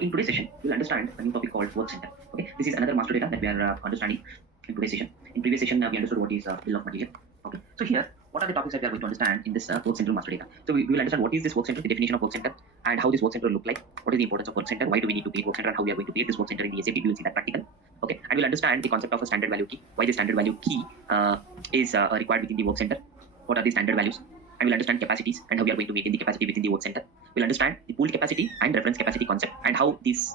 So in today's session, we'll understand a new topic called work center. Okay, this is another master data that we are understanding in today's session. In previous session, we understood what is bill of material. Okay, so here, what are the topics that we are going to understand in this work center master data? So we will understand what is this work center, the definition of work center, and how this work center will look like. What is the importance of work center? Why do we need to create work center, and how we are going to create this work center in the SAP? We will see that practical. Okay, and we'll understand the concept of a standard value key. Why the standard value key is required within the work center. What are the standard values? And we'll understand capacities and how we are going to maintain the capacity within the work center. We'll understand the pooled capacity and reference capacity concept and how these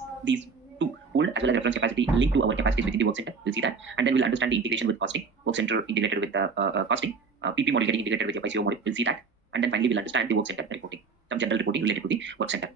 two pooled as well as reference capacity link to our capacities within the work center. We'll see that, and then we'll understand the integration with costing, work center integrated with costing, PP model getting integrated with the FICO model. We'll see that, and then finally we'll understand the work center reporting, some general reporting related to the work center.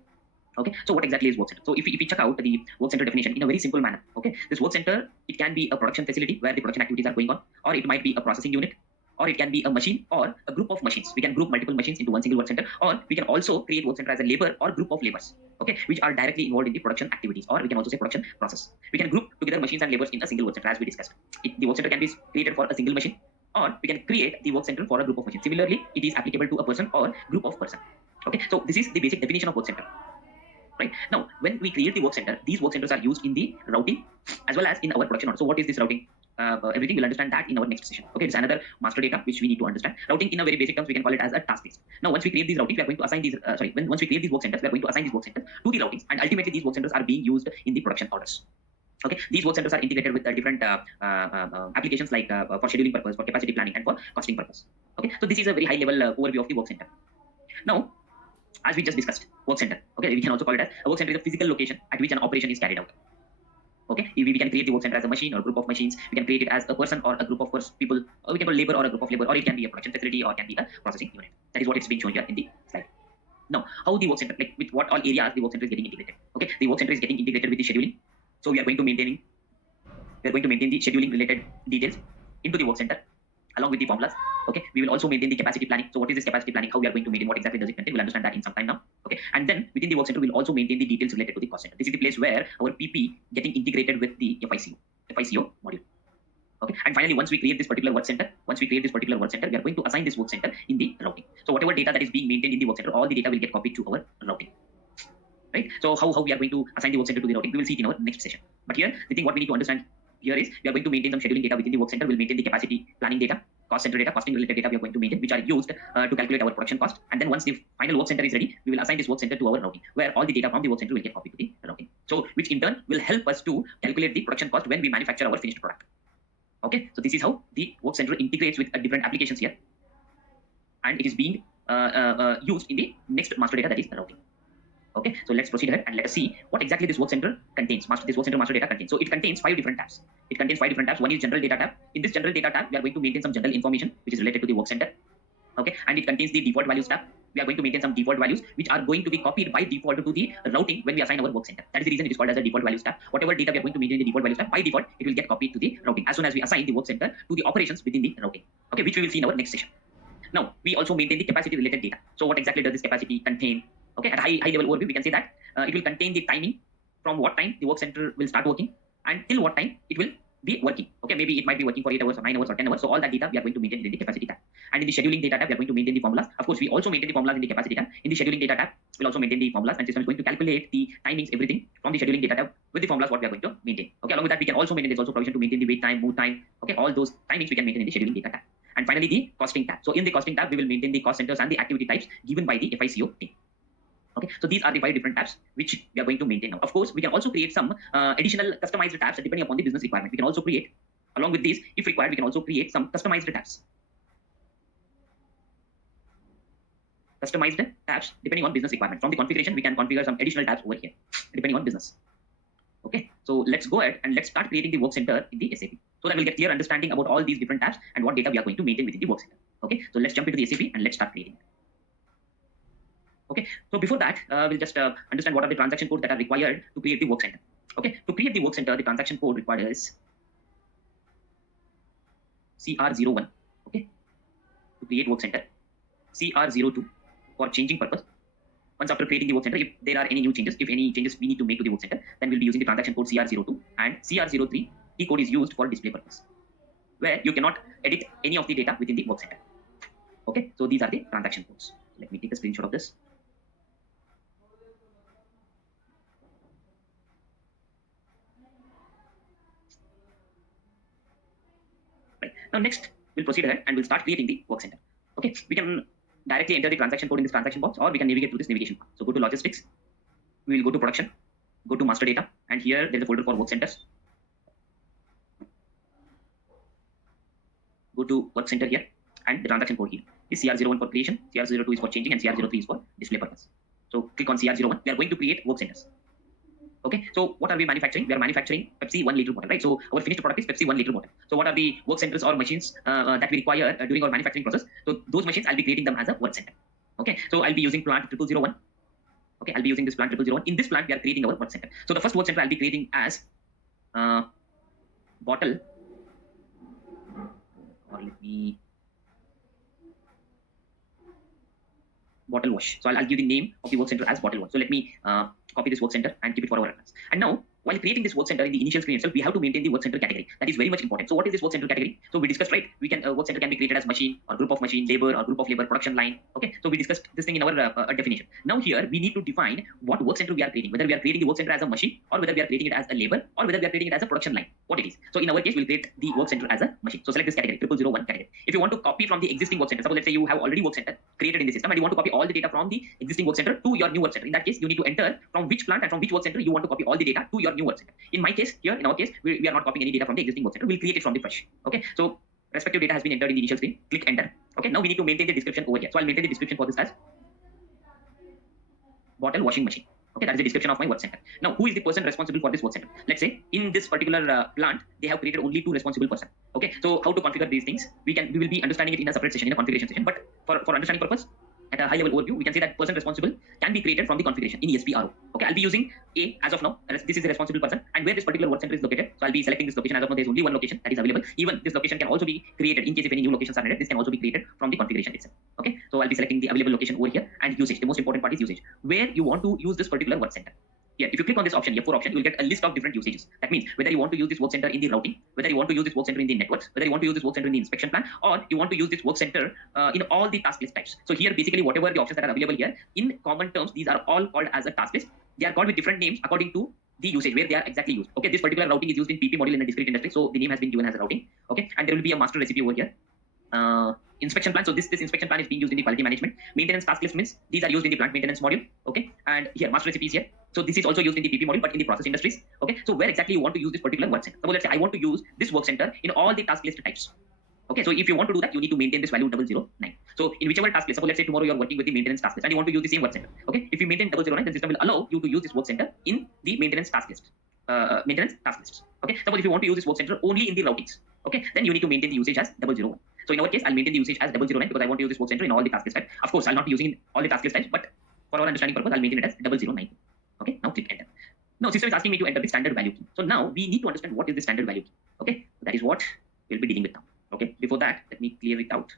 Okay, so what exactly is work center? So if we check out the work center definition in a very simple manner, okay, this work center, it can be a production facility where the production activities are going on, or it might be a processing unit, or it can be a machine or a group of machines. We can group multiple machines into one single work center, or we can also create work center as a labor or group of labors, okay, which are directly involved in the production activities, or we can also say production process. We can group together machines and labors in a single work center, as we discussed. The work center can be created for a single machine, or we can create the work center for a group of machines. Similarly, it is applicable to a person or group of person. Okay, so this is the basic definition of work center. Right now, when we create the work center, these work centers are used in the routing as well as in our production order. So what is this routing? Everything we'll understand that in our next session. Okay, it's another master data which we need to understand. Routing in a very basic terms, we can call it as a task list. Now, once we create these routings, we are going to assign these. Once we create these work centers, we are going to assign these work centers to the routings, and ultimately these work centers are being used in the production orders. Okay, these work centers are integrated with different applications like for scheduling purpose, for capacity planning, and for costing purpose. Okay, so this is a very high level overview of the work center. Now, as we just discussed, work center. Okay, we can also call it as a work center is a physical location at which an operation is carried out. Okay, we can create the work center as a machine or a group of machines. We can create it as a person or a group of people, or we can call labor or a group of labor, or it can be a production facility or can be a processing unit. That is what it's being shown here in the slide. Now, how the work center, like with what all areas the work center is getting integrated. Okay, the work center is getting integrated with the scheduling. So we are going to maintain the scheduling related details into the work center along with the formulas. Okay, we will also maintain the capacity planning. So what is this capacity planning? How we are going to maintain, what exactly does it contain? We'll understand that in some time now. Okay, and then within the work center, we'll also maintain the details related to the cost center. This is the place where our PP getting integrated with the FICO module. Okay, and finally, once we create this particular work center, we are going to assign this work center in the routing. So whatever data that is being maintained in the work center, all the data will get copied to our routing. Right? So how we are going to assign the work center to the routing, we will see it in our next session. But here, the thing what we need to understand here is we are going to maintain some scheduling data within the work center. We'll maintain the capacity planning data, cost center data, costing related data we are going to maintain, which are used to calculate our production cost. And then once the final work center is ready, we will assign this work center to our routing, where all the data from the work center will get copied to the routing. So which in turn will help us to calculate the production cost when we manufacture our finished product. Okay, so this is how the work center integrates with different applications here, and it is being used in the next master data, that is the routing. Okay, so let's proceed ahead and let us see what exactly this work center contains. This work center master data contains. So it contains 5 different tabs. One is general data tab. In this general data tab, we are going to maintain some general information which is related to the work center. Okay, and it contains the default values tab. We are going to maintain some default values which are going to be copied by default to the routing when we assign our work center. That is the reason it is called as a default values tab. Whatever data we are going to maintain in the default values tab, by default it will get copied to the routing as soon as we assign the work center to the operations within the routing. Okay, which we will see in our next session. Now, we also maintain the capacity related data. So what exactly does this capacity contain? Okay, at high level overview, we can say that it will contain the timing from what time the work center will start working and till what time it will be working. Okay, maybe it might be working for 8 hours or 9 hours or 10 hours. So all that data we are going to maintain in the capacity tab. And in the scheduling data tab, we are going to maintain the formulas. Of course, we also maintain the formulas in the capacity tab. In the scheduling data tab, we'll also maintain the formulas, and system is going to calculate the timings, everything from the scheduling data tab with the formulas what we are going to maintain. Okay, along with that, we can also maintain, there's also provision to maintain the wait time, move time. Okay, all those timings we can maintain in the scheduling data tab. And finally, the costing tab. So in the costing tab, we will maintain the cost centers and the activity types given by the FICO team. Okay, so these are the 5 different tabs which we are going to maintain now. Of course, we can also create some additional customized tabs depending upon the business requirement. We can also create, along with these, if required, we can also create some customized tabs. Depending on business requirement. From the configuration, we can configure some additional tabs over here, depending on business. Okay, so let's go ahead and let's start creating the work center in the SAP. So that we'll get clear understanding about all these different tabs and what data we are going to maintain within the work center. Okay, so let's jump into the SAP and let's start creating. Okay, so before that, we'll just understand what are the transaction codes that are required to create the work center. Okay, to create the work center, the transaction code required is CR01. Okay, to create work center, CR02 for changing purpose. Once after creating the work center, if there are any new changes, if any changes we need to make to the work center, then we'll be using the transaction code CR02, and CR03, the code is used for display purpose, where you cannot edit any of the data within the work center. Okay, so these are the transaction codes. Let me take a screenshot of this. Now next, we'll proceed ahead and we'll start creating the work center. Okay, we can directly enter the transaction code in this transaction box, or we can navigate through this navigation bar. So go to logistics, we will go to production, go to master data, and here there is a folder for work centers. Go to work center here, and the transaction code here is CR01 for creation, CR02 is for changing, and CR03 is for display purpose. So click on CR01. We are going to create work centers. Okay, so what are we manufacturing? We are manufacturing Pepsi 1 liter bottle, right? So our finished product is Pepsi 1 liter bottle. So what are the work centers or machines that we require during our manufacturing process? So those machines, I'll be creating them as a work center. Okay, so I'll be using plant 0001. Okay, I'll be using this plant 0001. In this plant, we are creating our work center. So the first work center I'll be creating as bottle, or let me bottle wash. So I'll give the name of the work center as bottle wash. So let me copy this work center and keep it for our reference. And now, while creating this work center in the initial screen itself, we have to maintain the work center category. That is very much important. So what is this work center category? So we discussed, right? We can work center can be created as machine or group of machine, labor or group of labor, production line. Okay, so we discussed this thing in our definition. Now here we need to define what work center we are creating. Whether we are creating the work center as a machine, or whether we are creating it as a labor, or whether we are creating it as a production line. What it is. So in our case, we'll create the work center as a machine. So select this category 0001 category. If you want to copy from the existing work center, suppose let's say you have already work center created in the system and you want to copy all the data from the existing work center to your new work center. In that case, you need to enter from which plant and from which work center you want to copy all the data to your new work center. In my case, here in our case, we are not copying any data from the existing work center. We'll create it from the fresh. Okay, so respective data has been entered in the initial screen. Click enter. Okay, now we need to maintain the description over here. So I'll maintain the description for this as bottle washing machine. Okay, that is the description of my work center. Now, who is the person responsible for this work center? Let's say in this particular plant, they have created only 2 responsible person. Okay, so how to configure these things? We will be understanding it in a separate session, in a configuration session. But for understanding purpose, at a high level overview, we can say that person responsible can be created from the configuration in ESP RO. Okay, I'll be using A as of now. This is the responsible person, and where this particular work center is located. So I'll be selecting this location as of now. There's only one location that is available. Even this location can also be created in case if any new locations are needed. This can also be created from the configuration itself. Okay, so I'll be selecting the available location over here, and usage. The most important part is usage. Where you want to use this particular work center. Here, if you click on this option, F4 option, you will get a list of different usages. That means whether you want to use this work center in the routing, whether you want to use this work center in the networks, whether you want to use this work center in the inspection plan, or you want to use this work center in all the task list types. So here, basically, whatever the options that are available here, in common terms, these are all called as a task list. They are called with different names according to the usage, where they are exactly used. Okay, this particular routing is used in PP module in a discrete industry, so the name has been given as a routing. Okay, and there will be a master recipe over here. Inspection plan. So this inspection plan is being used in the quality management. Maintenance task list means these are used in the plant maintenance module. Okay, and here master recipe is here. So this is also used in the PP module, but in the process industries. Okay, so where exactly you want to use this particular work center? So let's say I want to use this work center in all the task list types. Okay, so if you want to do that, you need to maintain this value 009. So in whichever task list, suppose let's say tomorrow you are working with the maintenance task list and you want to use the same work center. Okay, if you maintain 009, then system will allow you to use this work center in the maintenance task list. Maintenance task lists. Okay, suppose if you want to use this work center only in the routings. Okay, then you need to maintain the usage as 001. So in our case, I'll maintain the usage as 009 because I want to use this work center in all the task list types. Of course, I'll not be using all the task list types, but for our understanding purpose, I'll maintain it as 009. Okay, now click enter. Now system is asking me to enter the standard value key. So now we need to understand what is the standard value key. Okay, that is what we'll be dealing with now. Okay, before that, let me clear it out.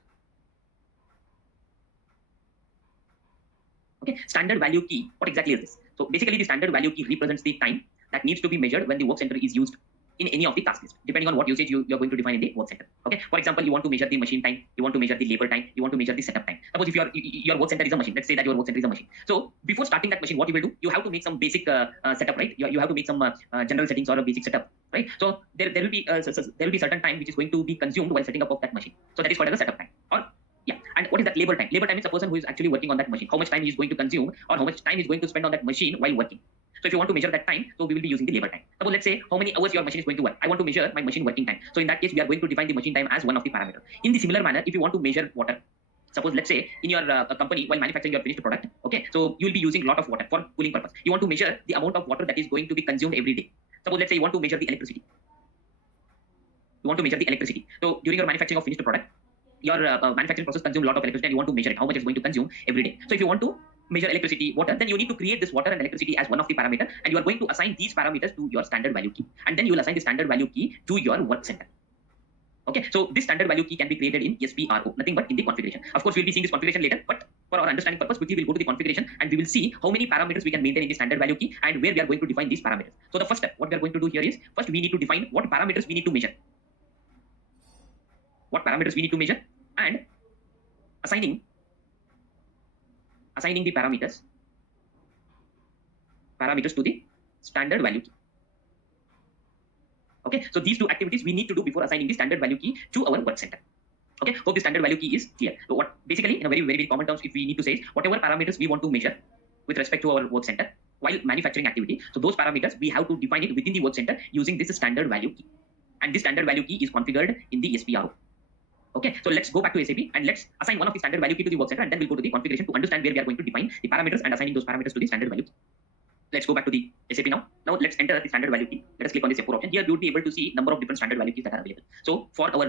Okay, standard value key. What exactly is this? So basically, the standard value key represents the time that needs to be measured when the work center is used in any of the task lists, depending on what usage you're going to define in the work center. Okay, for example, you want to measure the machine time, you want to measure the labor time, you want to measure the setup time. Suppose if your work center is a machine, let's say that your work center is a machine. So before starting that machine, what you will do, you have to make some basic setup, right? You have to make some general settings or a basic setup, right? So there will be certain time which is going to be consumed while setting up of that machine. So that is called as a setup time. Or yeah, and what is that labor time? Labor time is a person who is actually working on that machine. How much time he is going to consume or how much time he is going to spend on that machine while working. So if you want to measure that time, so we will be using the labor time. Suppose let's say how many hours your machine is going to work. I want to measure my machine working time. So in that case, we are going to define the machine time as one of the parameters. In the similar manner, if you want to measure water, suppose let's say in your company while manufacturing your finished product, okay, so you will be using a lot of water for cooling purpose. You want to measure the amount of water that is going to be consumed every day. Suppose let's say you want to measure the electricity. You want to measure the electricity. So during your manufacturing of finished product, your manufacturing process consumes a lot of electricity and you want to measure it, how much it's going to consume every day. So if you want to measure electricity, water, then you need to create this water and electricity as one of the parameters, and you are going to assign these parameters to your standard value key, and then you will assign the standard value key to your work center. Okay, so this standard value key can be created in ESP-RO, nothing but in the configuration. Of course, we'll be seeing this configuration later, but for our understanding purpose, quickly we'll go to the configuration and we will see how many parameters we can maintain in the standard value key and where we are going to define these parameters. So the first step, what we are going to do here is, first we need to define what parameters we need to measure. What parameters we need to measure, and assigning the parameters to the standard value key. Okay, so these two activities we need to do before assigning the standard value key to our work center. Okay, hope the standard value key is clear. So what basically in a very common terms, if we need to say is whatever parameters we want to measure with respect to our work center while manufacturing activity, so those parameters we have to define it within the work center using this standard value key, and this standard value key is configured in the SPRO. Okay, so let's go back to SAP and let's assign one of the standard value key to the work center, and then we'll go to the configuration to understand where we are going to define the parameters and assigning those parameters to the standard value key. Let's go back to the SAP now. Now let's enter the standard value key. Let us click on this F4 option. Here you will be able to see number of different standard value keys that are available. So for our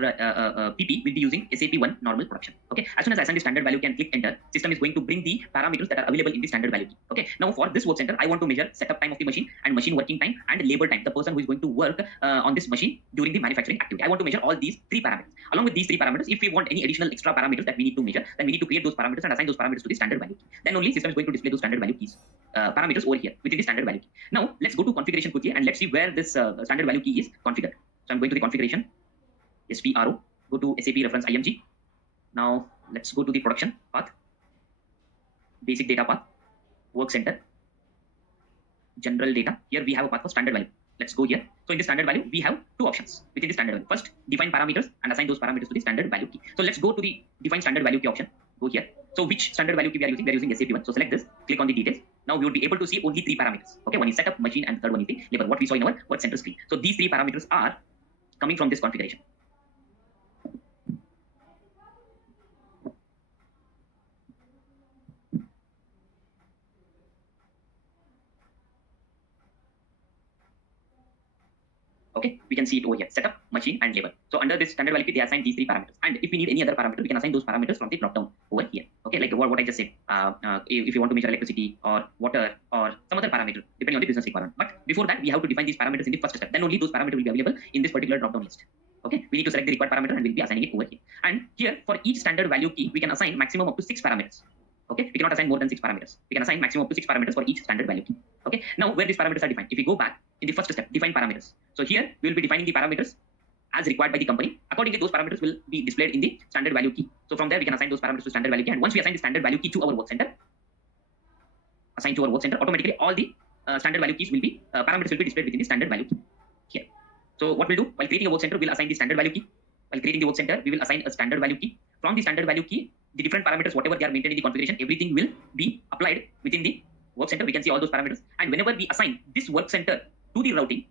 PP, we'll be using SAP1 normal production. Okay. As soon as I assign the standard value key and click enter, system is going to bring the parameters that are available in the standard value key. Okay. Now for this work center, I want to measure setup time of the machine and machine working time and labor time. The person who is going to work on this machine during the manufacturing activity. I want to measure all these three parameters. Along with these three parameters, if we want any additional extra parameters that we need to measure, then we need to create those parameters and assign those parameters to the standard value key. Then only system is going to display those standard value keys parameters over here within the standard value key. Now let's go to configuration quickly and let's see where this standard value key is configured. So I'm going to the configuration, SPRO, go to SAP reference IMG. Now let's go to the production path, basic data path, work center, general data. Here we have a path for standard value. Let's go here. So in the standard value, we have two options within the standard value. First, define parameters and assign those parameters to the standard value key. So let's go to the define standard value key option. Go here. So which standard value key we are using? We are using SAP1. So select this, click on the details. Now we will be able to see only three parameters. Okay, one is setup, machine, and the third one is the labor, what we saw in our work center screen. So these three parameters are coming from this configuration. Okay, we can see it over here, setup, machine, and labor. So under this standard value key, they assign these three parameters. And if we need any other parameter, we can assign those parameters from the drop down over here. Okay, like what I just said. If you want to measure electricity or water or some other parameter, depending on the business requirement. But before that, we have to define these parameters in the first step. Then only those parameters will be available in this particular drop down list. Okay, we need to select the required parameter and we'll be assigning it over here. And here, for each standard value key, we can assign maximum up to 6 parameters. Okay, we cannot assign more than 6 parameters. We can assign maximum up to 6 parameters for each standard value key. Okay, now where these parameters are defined, if we go back in the first step, define parameters. So here we will be defining the parameters as required by the company. Accordingly, those parameters will be displayed in the standard value key. So from there, we can assign those parameters to standard value key. And once we assign the standard value key to our work center, automatically all the standard value keys will be parameters will be displayed within the standard value key here. So what we'll do while creating a work center, we'll assign the standard value key. While creating the work center, we will assign a standard value key. From the standard value key, the different parameters, whatever they are maintained in the configuration, everything will be applied within the work center. We can see all those parameters. And whenever we assign this work center to the routing,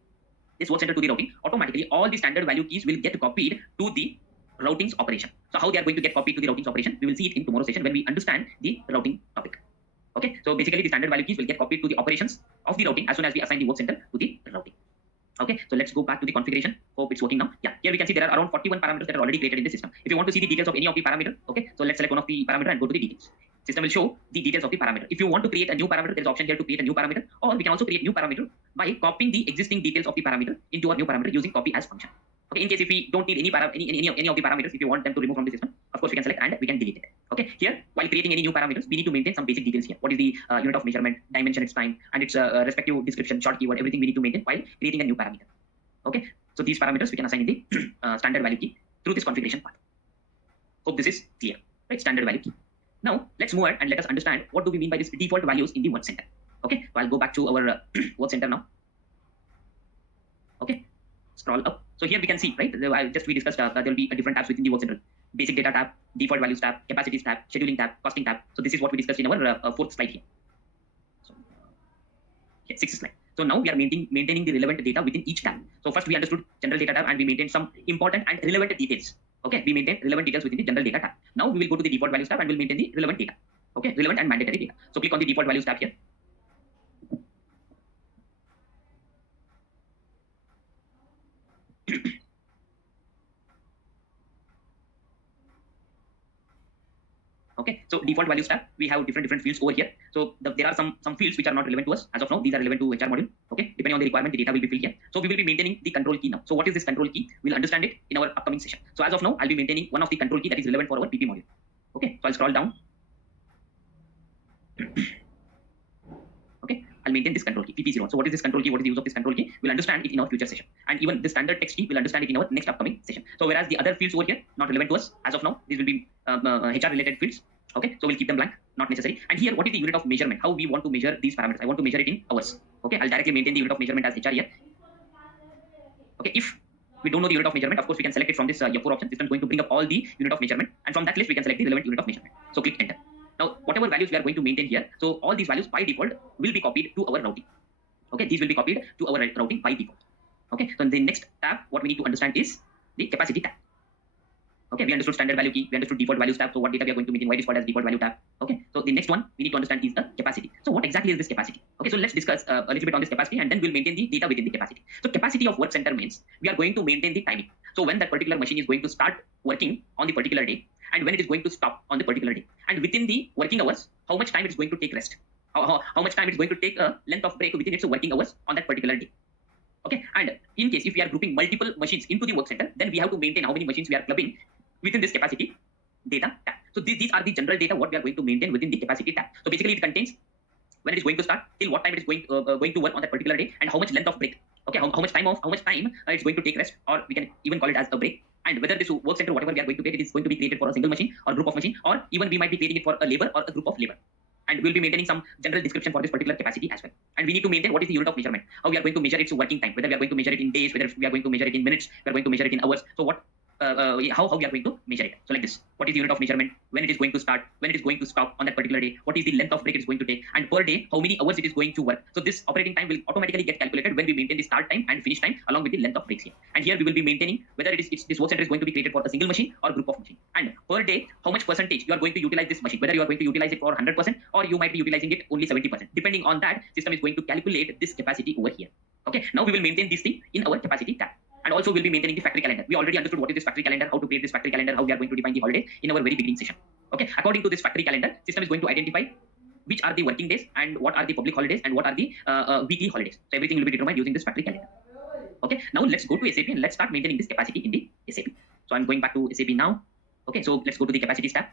automatically all the standard value keys will get copied to the routings operation. So how they are going to get copied to the routings operation, we will see it in tomorrow's session when we understand the routing topic. Okay, so basically the standard value keys will get copied to the operations of the routing as soon as we assign the work center to the routing. Okay, so let's go back to the configuration. Hope it's working now. Yeah, here we can see there are around 41 parameters that are already created in the system. If you want to see the details of any of the parameter, okay, so let's select one of the parameter and go to the details. System will show the details of the parameter. If you want to create a new parameter, there is option here to create a new parameter, or we can also create new parameter by copying the existing details of the parameter into our new parameter using copy as function. Okay, in case if we don't need any of the parameters, if you want them to remove from the system, of course we can select and we can delete it. Okay, here while creating any new parameters, we need to maintain some basic details here. What is the unit of measurement, dimension, its time, and its respective description, short keyword, everything we need to maintain while creating a new parameter. Okay, so these parameters we can assign in the standard value key through this configuration path. Hope this is clear, right? Standard value key. Now let's move ahead and let us understand what do we mean by these default values in the work center. Okay, so I'll go back to our work center now. Okay, scroll up. So here we can see, right? We discussed there will be different tabs within the work center. Basic data tab, default values tab, capacities tab, scheduling tab, costing tab. So this is what we discussed in our fourth slide here. So, yeah, sixth slide. So now we are maintaining the relevant data within each tab. So first we understood general data tab and we maintained some important and relevant details. Okay, we maintain relevant details within the general data tab. Now we will go to the default values tab and we'll maintain the relevant data. Okay, relevant and mandatory data. So click on the default values tab here. Okay, so default values tab, we have different fields over here. So there are some fields which are not relevant to us as of now. These are relevant to HR module. Okay, depending on the requirement, the data will be filled here. So we will be maintaining the control key now. So what is this control key? We'll understand it in our upcoming session. So as of now, I'll be maintaining one of the control key that is relevant for our PP module. Okay, so I'll scroll down. Okay, I'll maintain this control key, PP01. So what is this control key? What is the use of this control key? We'll understand it in our future session. And even the standard text key, we'll understand it in our next upcoming session. So whereas the other fields over here, not relevant to us as of now, these will be HR related fields. Okay, so we'll keep them blank, not necessary. And here, what is the unit of measurement? How we want to measure these parameters? I want to measure it in hours. Okay, I'll directly maintain the unit of measurement as HR here. Okay, if we don't know the unit of measurement, of course we can select it from this F4 option. System is going to bring up all the unit of measurement, and from that list we can select the relevant unit of measurement. So click enter. Now whatever values we are going to maintain here, so all these values by default will be copied to our routing. Okay, these will be copied to our routing by default. Okay, so in the next tab, what we need to understand is the capacity tab. Okay, we understood standard value key, we understood default values tab. So what data we are going to maintain, why it is called as default value tab. Okay, so the next one we need to understand is the capacity. So what exactly is this capacity? Okay, so let's discuss a little bit on this capacity, and then we'll maintain the data within the capacity. So capacity of work center means we are going to maintain the timing. So when that particular machine is going to start working on the particular day, and when it is going to stop on the particular day, and within the working hours, how much time it is going to take rest, how much time it's going to take a length of break within its working hours on that particular day. Okay, and in case if we are grouping multiple machines into the work center, then we have to maintain how many machines we are clubbing within this capacity data tab. So these are the general data what we are going to maintain within the capacity tab. So basically it contains when it is going to start, till what time it is going to work on that particular day, and how much length of break. Okay, how much time it's going to take rest, or we can even call it as a break. And whether this work center, whatever we are going to create, it is going to be created for a single machine or group of machine, or even we might be creating it for a labor or a group of labor. And we'll be maintaining some general description for this particular capacity as well. And we need to maintain what is the unit of measurement, how we are going to measure its working time, whether we are going to measure it in days, whether we are going to measure it in minutes, we are going to measure it in hours. So what how we are going to measure it. So like this, what is the unit of measurement, when it is going to start, when it is going to stop on that particular day, what is the length of break it is going to take, and per day how many hours it is going to work. So this operating time will automatically get calculated when we maintain the start time and finish time along with the length of breaks here. And here we will be maintaining whether this work center is going to be created for a single machine or group of machine, and per day how much percentage you are going to utilize this machine, whether you are going to utilize it for 100% or you might be utilizing it only 70%. Depending on that, system is going to calculate this capacity over here. Okay, now we will maintain this thing in our capacity tab. And also we'll be maintaining the factory calendar. We already understood what is this factory calendar, how to create this factory calendar, how we are going to define the holidays in our very beginning session. Okay, according to this factory calendar, system is going to identify which are the working days and what are the public holidays and what are the weekly holidays. So everything will be determined using this factory calendar. Okay, now let's go to SAP and let's start maintaining this capacity in the SAP. So I'm going back to SAP now. Okay, so let's go to the capacity tab.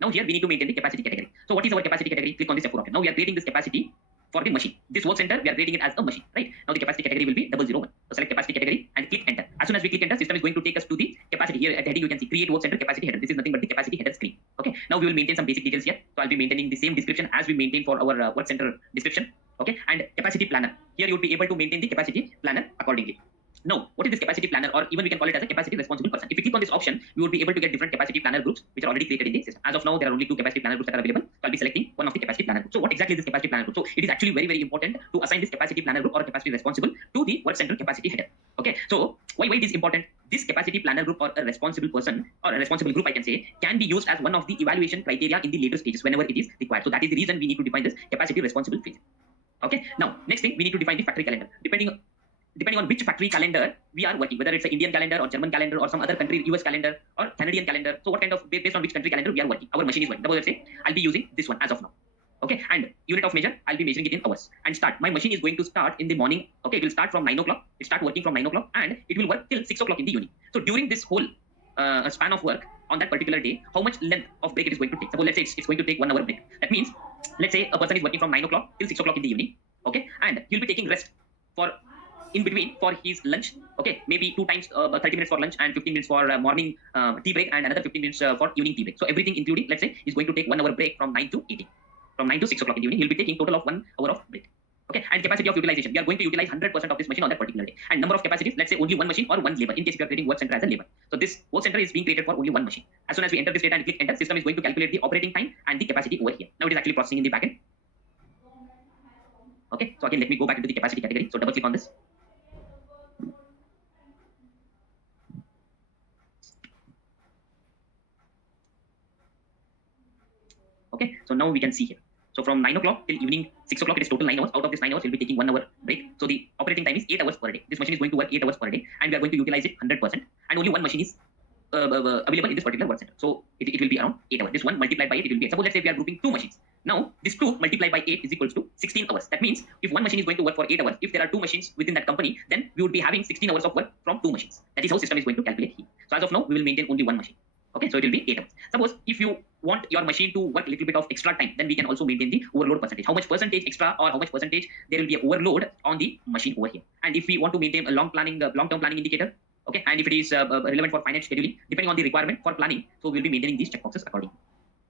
Now here we need to maintain the capacity category. So what is our capacity category? Click on this F4 option. Now we are creating this capacity for the machine. This work center, we are creating it as a machine, right? Now the capacity category will be 001. So select capacity category and click enter. As soon as we click enter, system is going to take us to the capacity. Here at the heading you can see create work center capacity header. This is nothing but the capacity header screen. Okay, now we will maintain some basic details here. So I'll be maintaining the same description as we maintain for our work center description. Okay, and capacity planner. Here you will be able to maintain the capacity planner accordingly. Now, what is this capacity planner, or even we can call it as a capacity responsible person? If you click on this option, you will be able to get different capacity planner groups which are already created in the system. As of now, there are only 2 capacity planner groups that are available. So I'll be selecting one of the capacity planner groups. So what exactly is this capacity planner group? So it is actually very, very important to assign this capacity planner group or capacity responsible to the work center capacity header. Okay, so why it is important? This capacity planner group or a responsible person or a responsible group, I can say, can be used as one of the evaluation criteria in the later stages whenever it is required. So that is the reason we need to define this capacity responsible phase. Okay, now next thing we need to define the factory calendar. Depending on which factory calendar we are working, whether it's an Indian calendar or German calendar or some other country, US calendar or Canadian calendar. So what kind of, based on which country calendar we are working, our machine is working. Suppose let's say I'll be using this one as of now. Okay, and unit of measure, I'll be measuring it in hours. And start, my machine is going to start in the morning. Okay, it will start from 9 o'clock. It start working from 9 o'clock and it will work till 6 o'clock in the evening. So during this whole span of work on that particular day, how much length of break it is going to take? Suppose let's say it's going to take 1 hour break. That means, let's say a person is working from 9 o'clock till 6 o'clock in the evening. Okay, and he'll be taking rest for in between for his lunch. Okay, maybe 2 times 30 minutes for lunch and 15 minutes for morning tea break and another 15 minutes for evening tea break. So everything including, let's say he's going to take 1 hour break from 9 to 18. From 9 to 6 o'clock in the evening, he'll be taking total of 1 hour of break. Okay, and capacity of utilization, we are going to utilize 100% of this machine on that particular day. And number of capacities, let's say only 1 machine or 1 labor, in case if you are creating work center as a labor. So this work center is being created for only 1 machine. As soon as we enter this data and click enter, system is going to calculate the operating time and the capacity over here. Now it is actually processing in the backend. Okay, so again let me go back into the capacity category. So double click on this. Okay, so now we can see here. So from 9 o'clock till evening 6 o'clock, it is total 9 hours. Out of this 9 hours, we'll be taking 1 hour break. So the operating time is 8 hours per day. This machine is going to work 8 hours per day, and we are going to utilize it 100%. And only 1 machine is available in this particular work center. So it will be around 8 hours. This 1 multiplied by 8, it will be 8. Suppose let's say we are grouping 2 machines. Now this 2 multiplied by 8 is equals to 16 hours. That means if 1 machine is going to work for 8 hours, if there are 2 machines within that company, then we would be having 16 hours of work from 2 machines. That is how system is going to calculate here. So as of now, we will maintain only 1 machine. Okay, so it will be 8 hours. Suppose if you want your machine to work a little bit of extra time, then we can also maintain the overload percentage. How much percentage extra or how much percentage there will be an overload on the machine over here. And if we want to maintain a long-term planning indicator, okay, and if it is relevant for finance scheduling, depending on the requirement for planning, so we'll be maintaining these checkboxes accordingly.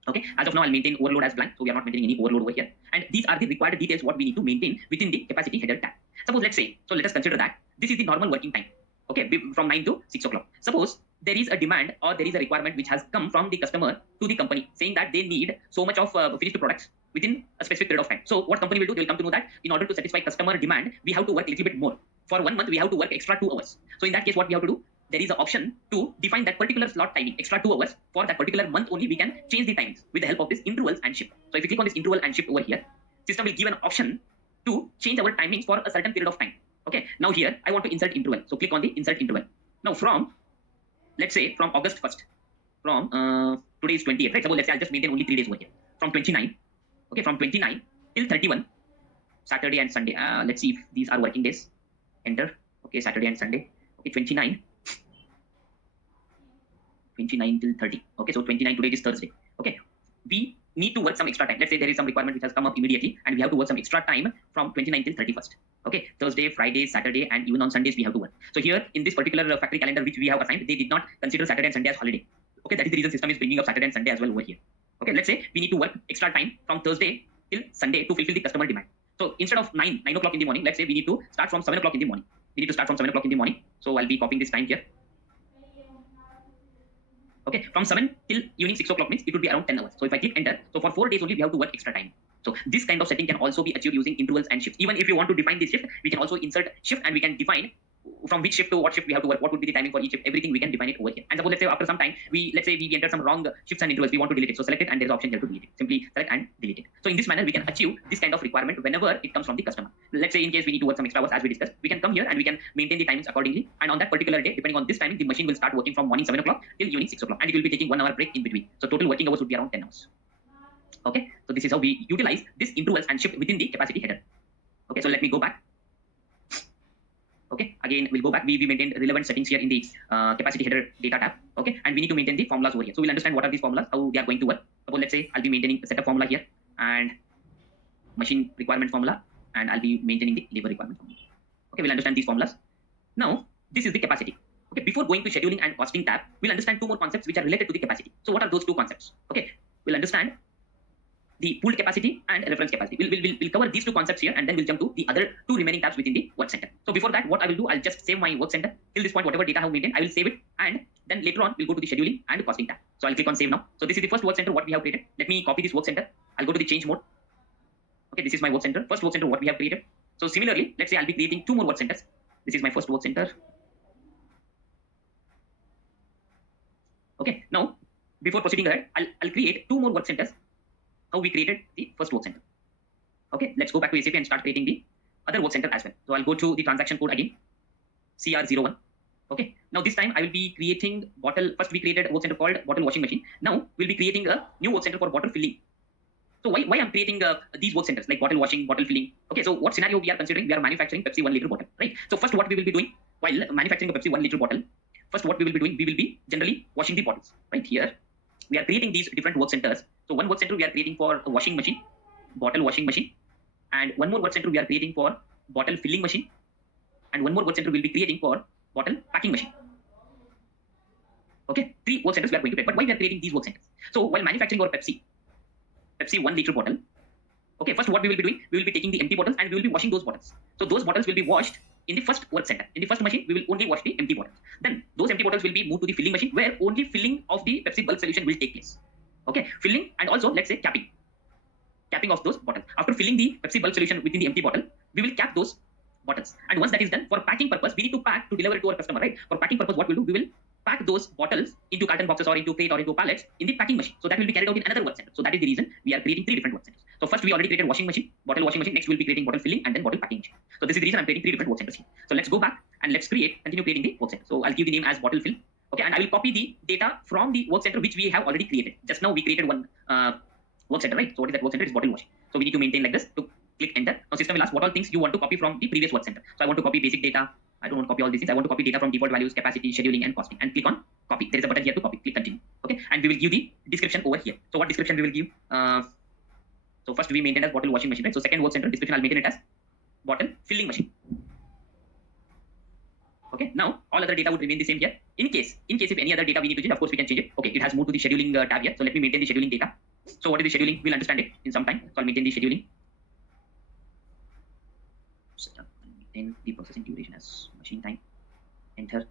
Okay, as of now, I'll maintain overload as blank, so we are not maintaining any overload over here. And these are the required details what we need to maintain within the capacity header tab. Suppose let's say, so let us consider that this is the normal working time. Okay, from 9 to 6 o'clock. Suppose there is a demand or there is a requirement which has come from the customer to the company saying that they need so much of finished products within a specific period of time. So what company will do? They will come to know that in order to satisfy customer demand, we have to work a little bit more. For 1 month, we have to work extra 2 hours. So in that case, what we have to do? There is an option to define that particular slot timing, extra 2 hours for that particular month only. We can change the timings with the help of this intervals and shift. So if you click on this interval and shift over here, system will give an option to change our timings for a certain period of time. Okay, now here I want to insert interval. So click on the insert interval. Now from, let's say from August 1st, from today is 28th, right? So let's say I'll just maintain only 3 days over here. From 29, okay, from 29 till 31, Saturday and Sunday. Let's see if these are working days. Enter. Okay, Saturday and Sunday. Okay, 29 till 30. Okay, so 29 today is Thursday. Okay, we need to work some extra time. Let's say there is some requirement which has come up immediately and we have to work some extra time from 29 till 31st. Okay, Thursday, Friday, Saturday, and even on Sundays we have to work. So here in this particular factory calendar which we have assigned, they did not consider Saturday and Sunday as holiday. Okay, that is the reason system is bringing up Saturday and Sunday as well over here. Okay, let's say we need to work extra time from Thursday till Sunday to fulfill the customer demand. So instead of 9 o'clock in the morning, let's say we need to start from 7 o'clock in the morning. We need to start from 7 o'clock in the morning. So I'll be copying this time here. Okay, from 7 till evening 6 o'clock means it would be around 10 hours. So if I click enter, so for 4 days only we have to work extra time. So this kind of setting can also be achieved using intervals and shifts. Even if you want to define this shift, we can also insert shift and we can define from which shift to what shift we have to work, what would be the timing for each shift, everything we can define it over here. And suppose let's say after some time, let's say we enter some wrong shifts and intervals, we want to delete it. So select it and there's an option here to delete it. Simply select and delete it. So in this manner, we can achieve this kind of requirement whenever it comes from the customer. Let's say in case we need to work some extra hours as we discussed, we can come here and we can maintain the timings accordingly. And on that particular day, depending on this timing, the machine will start working from morning 7 o'clock till evening 6 o'clock. And it will be taking 1 hour break in between. So total working hours would be around 10 hours. Okay, so this is how we utilize this intervals and shift within the capacity header. Okay, so let me go back. Okay, again we'll go back. We maintained relevant settings here in the capacity header data tab. Okay, and we need to maintain the formulas over here. So we'll understand what are these formulas, how they are going to work. Suppose let's say I'll be maintaining a setup formula here and machine requirement formula, and I'll be maintaining the labor requirement formula. Okay, we'll understand these formulas. Now this is the capacity. Okay, before going to scheduling and costing tab, we'll understand 2 more concepts which are related to the capacity. So what are those 2 concepts? Okay, we'll understand the pooled capacity and reference capacity. We'll cover these 2 concepts here and then we'll jump to the other 2 remaining tabs within the work center. So before that, what I will do, I'll just save my work center. Till this point, whatever data I have maintained, I will save it and then later on we'll go to the scheduling and costing tab. So I'll click on save now. So this is the first work center what we have created. Let me copy this work center. I'll go to the change mode. Okay, this is my work center. First work center what we have created. So similarly, let's say I'll be creating 2 more work centers. This is my first work center. Okay, now before proceeding ahead, I'll create 2 more work centers. How we created the first work center. Okay, let's go back to SAP and start creating the other work center as well. So I'll go to the transaction code again, CR01. Okay, now this time I will be creating bottle. First we created a work center called bottle washing machine. Now we'll be creating a new work center for bottle filling. So why I'm creating these work centers like bottle washing, bottle filling? Okay, so what scenario we are considering? We are manufacturing Pepsi 1 liter bottle, right? So first what we will be doing while manufacturing a Pepsi 1 liter bottle, first what we will be doing, we will be generally washing the bottles, right? Here we are creating these different work centers. So one work center we are creating for a washing machine, bottle washing machine, and one more work center we are creating for bottle filling machine, and one more work center we'll be creating for bottle packing machine. Okay, 3 work centers we are going to create. But why we are creating these work centers? So while manufacturing our Pepsi 1 liter bottle, okay, first what we will be doing, we will be taking the empty bottles and we will be washing those bottles. So those bottles will be washed in the first work center. In the first machine, we will only wash the empty bottles. Then those empty bottles will be moved to the filling machine where only filling of the Pepsi bulk solution will take place. Okay, filling and also let's say capping of those bottles. After filling the Pepsi bulk solution within the empty bottle, we will cap those bottles. And once that is done, for packing purpose, we need to pack to deliver it to our customer, right? For packing purpose, what we'll do, we will pack those bottles into carton boxes or into crate or into pallets in the packing machine. So that will be carried out in another work center. So that is the reason we are creating 3 different work centers. So first we already created washing machine, bottle washing machine. Next we'll be creating bottle filling and then bottle packing machine. So this is the reason I'm creating 3 different work centers here. So let's go back and let's continue creating the work center. So I'll give the name as bottle fill. Okay, and I will copy the data from the work center which we have already created. Just now we created one work center, right? So what is that work center? Is bottle washing. So we need to maintain like this. To click enter. Now system will ask what all things you want to copy from the previous work center. So I want to copy basic data. I don't want to copy all these things. I want to copy data from default values, capacity, scheduling, and costing. And click on copy. There is a button here to copy. Click continue. Okay, and we will give the description over here. So what description we will give? So first we maintain as bottle washing machine, right? So second work center description I'll maintain it as bottle filling machine. Okay, now all other data would remain the same here. In case if any other data we need to change, of course we can change it. Okay, it has moved to the scheduling tab here. So let me maintain the scheduling data. So what is the scheduling? We'll understand it in some time. So I'll maintain the scheduling. Maintain the processing duration as machine time. enter.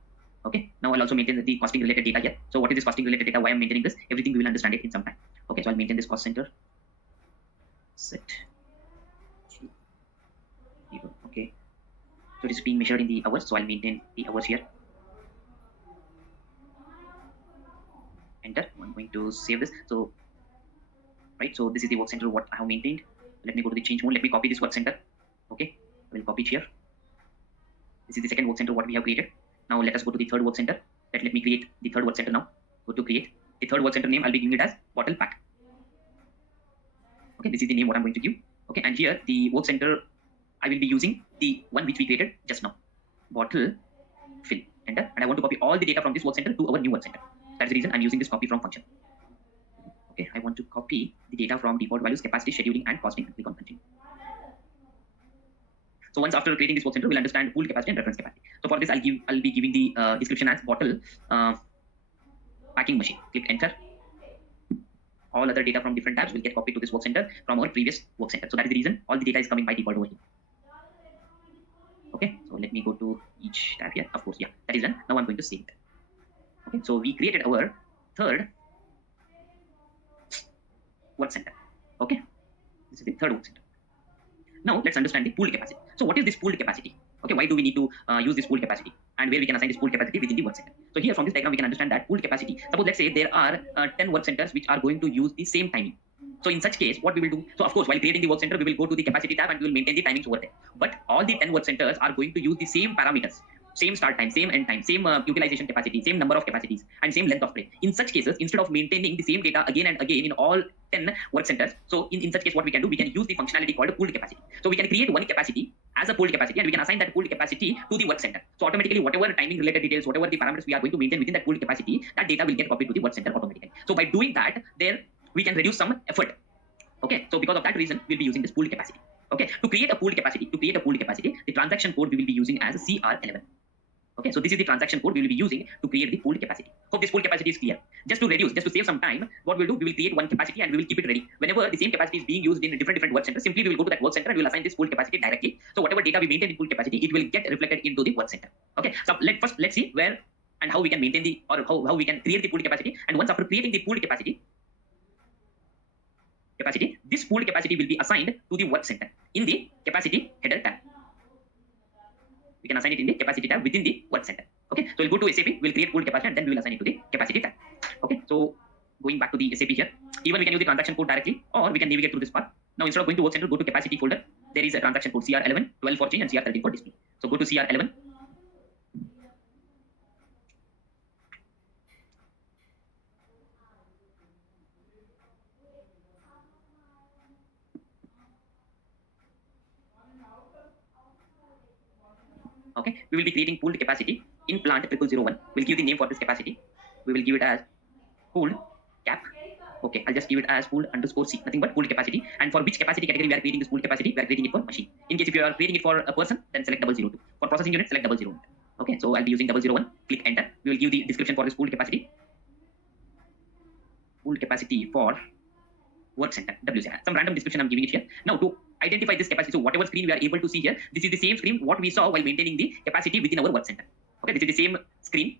Okay, now I'll also maintain the costing related data here. So what is this costing related data? Why I'm maintaining this? Everything we will understand it in some time. Okay, so I'll maintain this cost center. Set. Okay, so it is being measured in the hours. So I'll maintain the hours here. Enter. I'm going to save this. So right, so this is the work center what I have maintained. Let me go to the change mode. Let me copy this work center. Okay, I will copy it here. This is the second work center what we have created. Now let us go to the third work center. Let me create the third work center now. Go to create. The third work center name I'll be giving it as bottle pack. Okay, this is the name what I'm going to give. Okay, and here the work center I will be using the one which we created just now. Bottle fill. Enter. And I want to copy all the data from this work center to our new work center. That's the reason I'm using this copy from function. Okay, I want to copy the data from default values, capacity, scheduling, and costing. Click on continue. So once after creating this work center, we'll understand pool capacity and reference capacity. So for this, I'll be giving the description as bottle packing machine. Click enter. All other data from different tabs will get copied to this work center from our previous work center. So that is the reason all the data is coming by default over here. Okay, so let me go to each tab here. Of course, yeah, that is done. Now I'm going to save it. Okay, so we created our third work center. Okay, this is the third work center. Now let's understand the pool capacity. So what is this pool capacity? Okay, why do we need to use this pool capacity, and where we can assign this pool capacity within the work center? So here from this diagram we can understand that pool capacity. Suppose let's say there are 10 work centers which are going to use the same timing. So in such case, what we will do? So of course, while creating the work center, we will go to the capacity tab and we will maintain the timings over there. But all the 10 work centers are going to use the same parameters. Same start time, same end time, same utilization capacity, same number of capacities, and same length of break. In such cases, instead of maintaining the same data again and again in all 10 work centers, so in such case, what we can do, we can use the functionality called pooled capacity. So we can create one capacity as a pooled capacity, and we can assign that pooled capacity to the work center. So automatically, whatever timing related details, whatever the parameters we are going to maintain within that pooled capacity, that data will get copied to the work center automatically. So by doing that, there we can reduce some effort. Okay, so because of that reason, we'll be using this pooled capacity. Okay, to create a pooled capacity, the transaction code we will be using as CR11. Okay, so this is the transaction code we will be using to create the pooled capacity. Hope this pooled capacity is clear. Just to save some time, what we'll do, we will create one capacity and we will keep it ready. Whenever the same capacity is being used in different work centers, simply we will go to that work center and we will assign this pooled capacity directly. So whatever data we maintain in pooled capacity, it will get reflected into the work center. Okay, so let's see where and how we can maintain the, or how we can create the pooled capacity. And once after creating the pooled capacity, this pooled capacity will be assigned to the work center in the capacity header tab. We can assign it in the capacity tab within the work center. Okay, so we'll go to SAP, we'll create pooled capacity, and then we will assign it to the capacity tab. Okay, so going back to the SAP here, even we can use the transaction code directly, or we can navigate through this path. Now instead of going to work center, go to capacity folder. There is a transaction code CR11, 12 for change, and CR13 for display. So go to CR11. Okay, we will be creating pooled capacity in plant 0001. We'll give the name for this capacity. We will give it as pooled cap. Okay, I'll just give it as pooled underscore C, nothing but pooled capacity. And for which capacity category we are creating this pooled capacity, we are creating it for machine. In case if you are creating it for a person, then select 002. For processing unit, select 001. Okay, so I'll be using 001. Click enter. We will give the description for this pooled capacity. Pooled capacity for work center, WC. Some random description I'm giving it here. Now to identify this capacity, so whatever screen we are able to see here, this is the same screen what we saw while maintaining the capacity within our work center. Okay, this is the same screen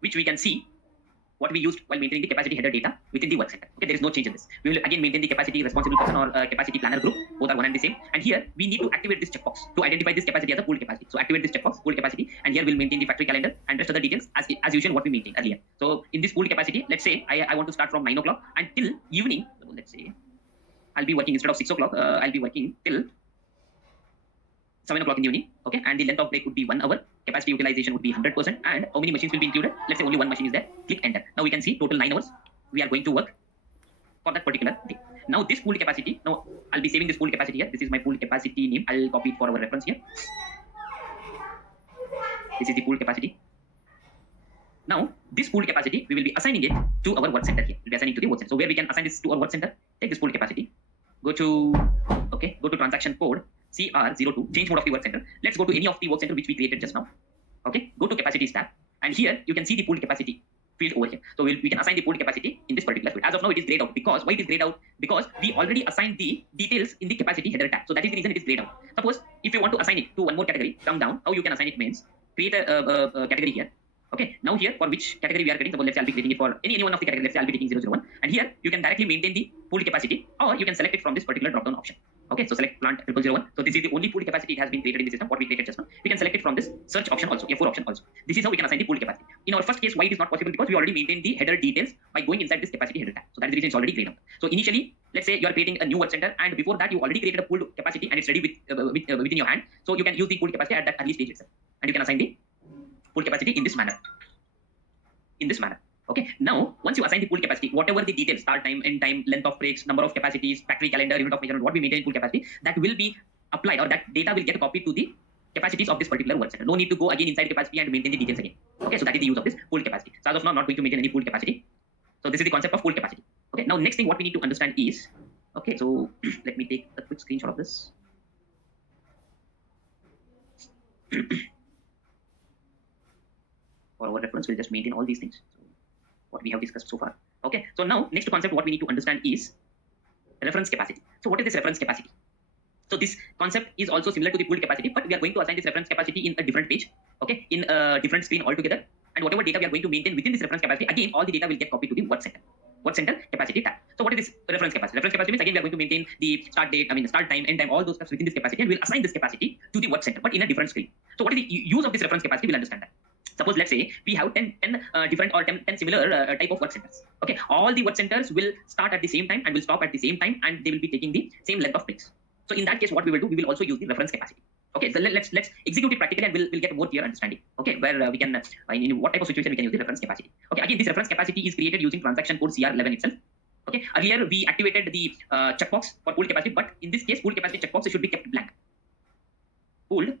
which we can see what we used while maintaining the capacity header data within the work center. Okay, there is no change in this. We will again maintain the capacity responsible person or capacity planner group. Both are one and the same. And here we need to activate this checkbox to identify this capacity as a pooled capacity. So activate this checkbox, pooled capacity, and here we'll maintain the factory calendar and rest of the details as usual what we maintained earlier. So in this pooled capacity, let's say I want to start from 9 o'clock until evening. So let's say I'll be working instead of 6 o'clock. I'll be working till 7 o'clock in the evening. Okay, and the length of break would be 1 hour. Capacity utilization would be 100%. And how many machines will be included? Let's say only one machine is there. Click enter. Now we can see total 9 hours we are going to work for that particular day. Now this pooled capacity, now I'll be saving this pooled capacity here. This is my pooled capacity name. I'll copy it for our reference here. This is the pooled capacity. Now this pooled capacity, we will be assigning it to our work center here. We'll be assigning to the work center. So where we can assign this to our work center, take this pooled capacity, go to transaction code CR02, change mode of the work center. Let's go to any of the work center which we created just now. Okay, go to capacities tab, and here you can see the pooled capacity field over here. So we can assign the pooled capacity in this particular field. As of now, it is grayed out. Because why it is grayed out? Because we already assigned the details in the capacity header tab. So that is the reason it is grayed out. Suppose if you want to assign it to one more category, come down. How you can assign it means create a category here. Okay, now here for which category we are getting, suppose let's say I'll be creating it for any one of the categories, let's say I'll be taking 001, and here you can directly maintain the pooled capacity, or you can select it from this particular drop down option. Okay, so select plant 0001. So this is the only pooled capacity it has been created in the system, what we created just now. We can select it from this search option also, F4 option also. This is how we can assign the pooled capacity. In our first case, why it is not possible? Because we already maintained the header details by going inside this capacity header tag. So that is the reason it's already created. So initially, let's say you are creating a new work center, and before that you already created a pooled capacity and it's ready within your hand. So you can use the pooled capacity at that early stage itself, and you can assign the pooled capacity in this manner. Okay, now once you assign the pool capacity, whatever the details, start time, end time, length of breaks, number of capacities, factory calendar, unit of measurement, what we maintain in pool capacity, that will be applied, or that data will get copied to the capacities of this particular work center. No need to go again inside capacity and maintain the details again. Okay, so that is the use of this pool capacity. So as of now, not going to maintain any pool capacity. So this is the concept of pool capacity. Okay, now next thing what we need to understand is, okay, so let me take a quick screenshot of this. For our reference, we'll just maintain all these things. So what we have discussed so far. Okay, so now next concept what we need to understand is reference capacity. So what is this reference capacity? So this concept is also similar to the pooled capacity, but we are going to assign this reference capacity in a different page, okay, in a different screen altogether. And whatever data we are going to maintain within this reference capacity, again, all the data will get copied to the work center capacity tab. So what is this reference capacity? Reference capacity means again we are going to maintain the start date, start time, end time, all those stuff within this capacity, and we'll assign this capacity to the work center, but in a different screen. So what is the use of this reference capacity? We'll understand that. Suppose let's say we have 10 different or 10 similar type of work centers. Okay, all the work centers will start at the same time and will stop at the same time, and they will be taking the same length of breaks. So in that case, what we will do, we will also use the reference capacity. Okay, so let's execute it practically, and we'll get more clear understanding. Okay, where we can in what type of situation we can use the reference capacity. Okay, again, this reference capacity is created using transaction code CR11 itself. Okay, earlier we activated the checkbox for pooled capacity, but in this case, pooled capacity checkbox should be kept blank. Pooled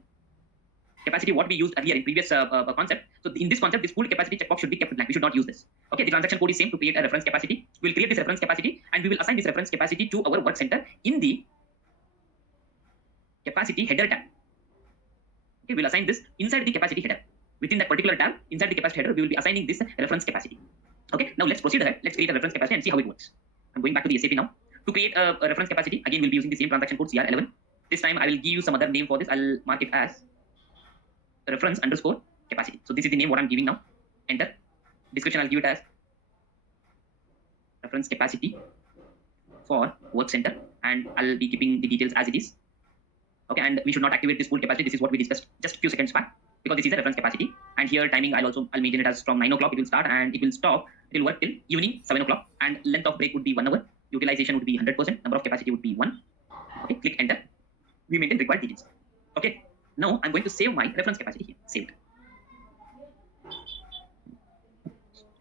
capacity, what we used earlier in previous concept. So in this concept, this pooled capacity checkbox should be kept blank. We should not use this. Okay, the transaction code is same to create a reference capacity. We'll create this reference capacity, and we will assign this reference capacity to our work center in the capacity header tab. Okay, we'll assign this inside the capacity header. Within that particular tab, inside the capacity header, we will be assigning this reference capacity. Okay, now let's proceed ahead. Let's create a reference capacity and see how it works. I'm going back to the SAP now. To create a reference capacity, again, we'll be using the same transaction code CR11. This time I will give you some other name for this. I'll mark it as reference underscore capacity. So this is the name what I'm giving now. Enter. Description I'll give it as reference capacity for work center, and I'll be keeping the details as it is. Okay, and we should not activate this pool capacity. This is what we discussed just a few seconds back, because this is a reference capacity. And here timing I'll maintain it as from 9 o'clock it will start, and it will stop. It will work till evening 7 o'clock, and length of break would be 1 hour. Utilization would be 100%. Number of capacity would be 1. Okay, click enter. We maintain required details. Okay, now I'm going to save my reference capacity here. Save it.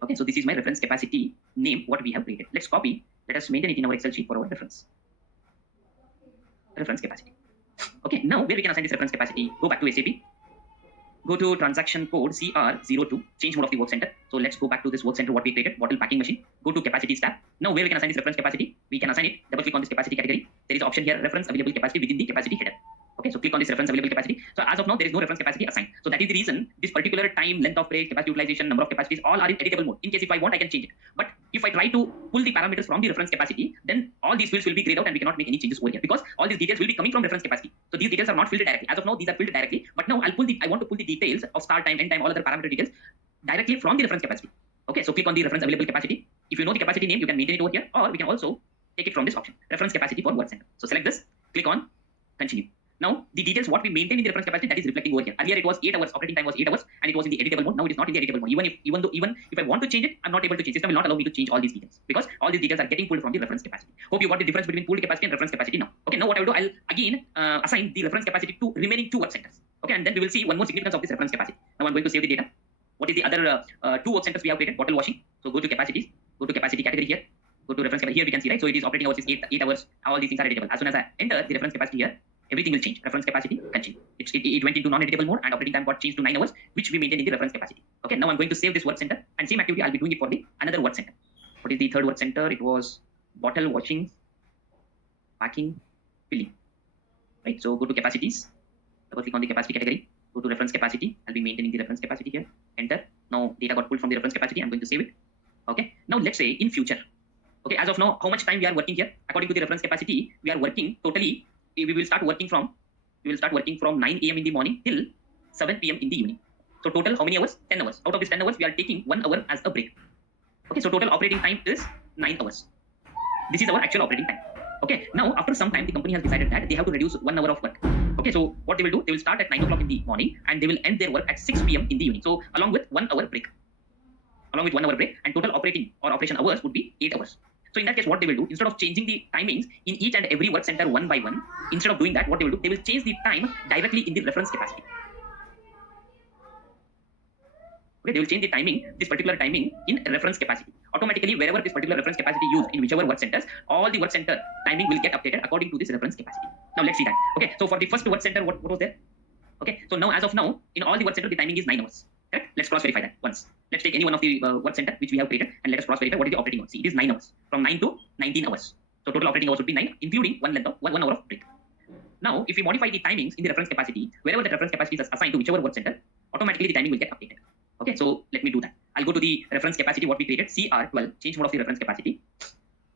Okay, so this is my reference capacity name what we have created. Let's copy. Let us maintain it in our Excel sheet for our reference capacity. Okay, now where we can assign this reference capacity, go back to SAP, go to transaction code CR02, change mode of the work center. So let's go back to this work center what we created, bottle packing machine, go to capacities tab. Now where we can assign this reference capacity, we can assign it, double click on this capacity category. There is option here, reference available capacity within the capacity header. Okay, so click on this reference available capacity. So as of now, there is no reference capacity assigned. So that is the reason this particular time, length of break, capacity utilization, number of capacities, all are in editable mode. In case if I want, I can change it. But if I try to pull the parameters from the reference capacity, then all these fields will be grayed out and we cannot make any changes over here, because all these details will be coming from reference capacity. So these details are not filled directly. As of now, these are filled directly. But now I want to pull the details of start time, end time, all other parameter details directly from the reference capacity. Okay, so click on the reference available capacity. If you know the capacity name, you can maintain it over here, or we can also take it from this option, reference capacity for work center. So select this, click on continue. Now, the details what we maintain in the reference capacity, that is reflecting over here. Earlier it was 8 hours, operating time was 8 hours, and it was in the editable mode. Now it is not in the editable mode. Even if I want to change it, I'm not able to change. System will not allow me to change all these details, because all these details are getting pulled from the reference capacity. Hope you got the difference between pooled capacity and reference capacity now. Okay, now what I will do, I'll again assign the reference capacity to remaining 2 work centers. Okay, and then we will see one more significance of this reference capacity. Now I'm going to save the data. What is the other 2 work centers we have created? Bottle washing. So go to capacities, go to capacity category here, go to reference capacity. Here we can see, right? So it is operating hours is 8 hours. All these things are editable. As soon as I enter the reference capacity here, everything will change. Reference capacity continue. It went into non-editable mode, and operating time got changed to 9 hours, which we maintain in the reference capacity. Okay, now I'm going to save this work center, and same activity I'll be doing it for the another work center. What is the third work center? It was bottle washing, packing, filling. Right. So go to capacities, double click on the capacity category, go to reference capacity. I'll be maintaining the reference capacity here. Enter. Now data got pulled from the reference capacity. I'm going to save it. Okay. Now let's say in future. Okay, as of now, how much time we are working here? According to the reference capacity, we are working totally. We will start working from 9 a.m. in the morning till 7 p.m. in the evening. So total how many hours? 10 hours. Out of this 10 hours, we are taking 1 hour as a break. Okay, so total operating time is 9 hours. This is our actual operating time. Okay, now after some time, the company has decided that they have to reduce 1 hour of work. Okay, so what they will do, they will start at 9 o'clock in the morning and they will end their work at 6 p.m. in the evening. So along with 1 hour break. Along with 1 hour break, and total operating or operation hours would be 8 hours. So in that case, what they will do, instead of changing the timings in each and every work center one by one, instead of doing that, what they will do, they will change the time directly in the reference capacity. Okay, they will change the timing, this particular timing in reference capacity. Automatically, wherever this particular reference capacity used in whichever work centers, all the work center timing will get updated according to this reference capacity. Now let's see that. Okay, so for the first work center, what was there? Okay, so now as of now, in all the work center, the timing is 9 hours. Correct? Let's cross verify that once. Let's take any one of the work center which we have created and let us cross verify what is the operating hours. See, it is 9 hours. From 9 to 19 hours. So total operating hours would be 9, including one length of 1 hour of break. Now, if we modify the timings in the reference capacity, wherever the reference capacity is assigned to whichever work center, automatically the timing will get updated. Okay, so let me do that. I'll go to the reference capacity what we created, CR12, change mode of the reference capacity.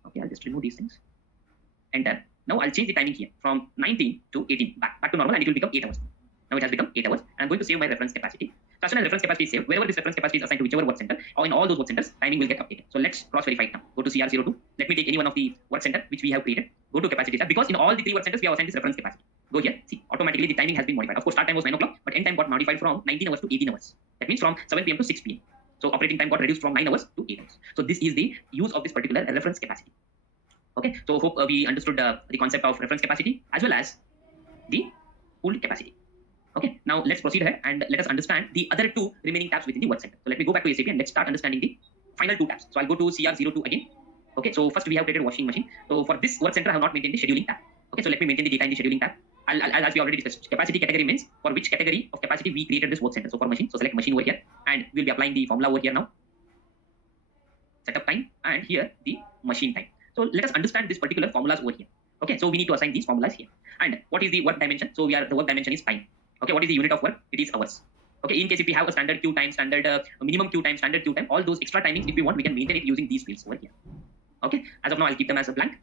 Okay, I'll just remove these things. Enter. Now I'll change the timing here from 19 to 18, back to normal, and it will become 8 hours. Now it has become 8 hours, and I'm going to save my reference capacity. So as soon as reference capacity is saved, wherever this reference capacity is assigned to whichever work center, or in all those work centers, timing will get updated. So let's cross verify it now. Go to CR02. Let me take any one of the work center which we have created. Go to capacity tab, because in all the 3 work centers we have assigned this reference capacity. Go here. See, automatically the timing has been modified. Of course, start time was 9 o'clock, but end time got modified from 19 hours to 18 hours. That means from 7 p.m. to 6 p.m. So operating time got reduced from 9 hours to 8 hours. So this is the use of this particular reference capacity. Okay, so hope we understood the concept of reference capacity as well as the pooled capacity. Okay, now let's proceed ahead and let us understand the other 2 remaining tabs within the work center. So let me go back to SAP and let's start understanding the final 2 tabs. So I'll go to CR02 again. Okay, so first we have created washing machine. So for this work center, I have not maintained the scheduling tab. Okay, so let me maintain the data in the scheduling tab. As we already discussed, capacity category means for which category of capacity we created this work center. So for machine, so select machine over here, and we'll be applying the formula over here now. Setup time, and here the machine time. So let us understand this particular formulas over here. Okay, so we need to assign these formulas here. And what is the work dimension? So the work dimension is time. Okay, what is the unit of work? It is hours. Okay, in case if we have a standard queue time, standard minimum queue time, standard queue time, all those extra timings, if we want, we can maintain it using these fields over here. Okay, as of now, I'll keep them as a blank.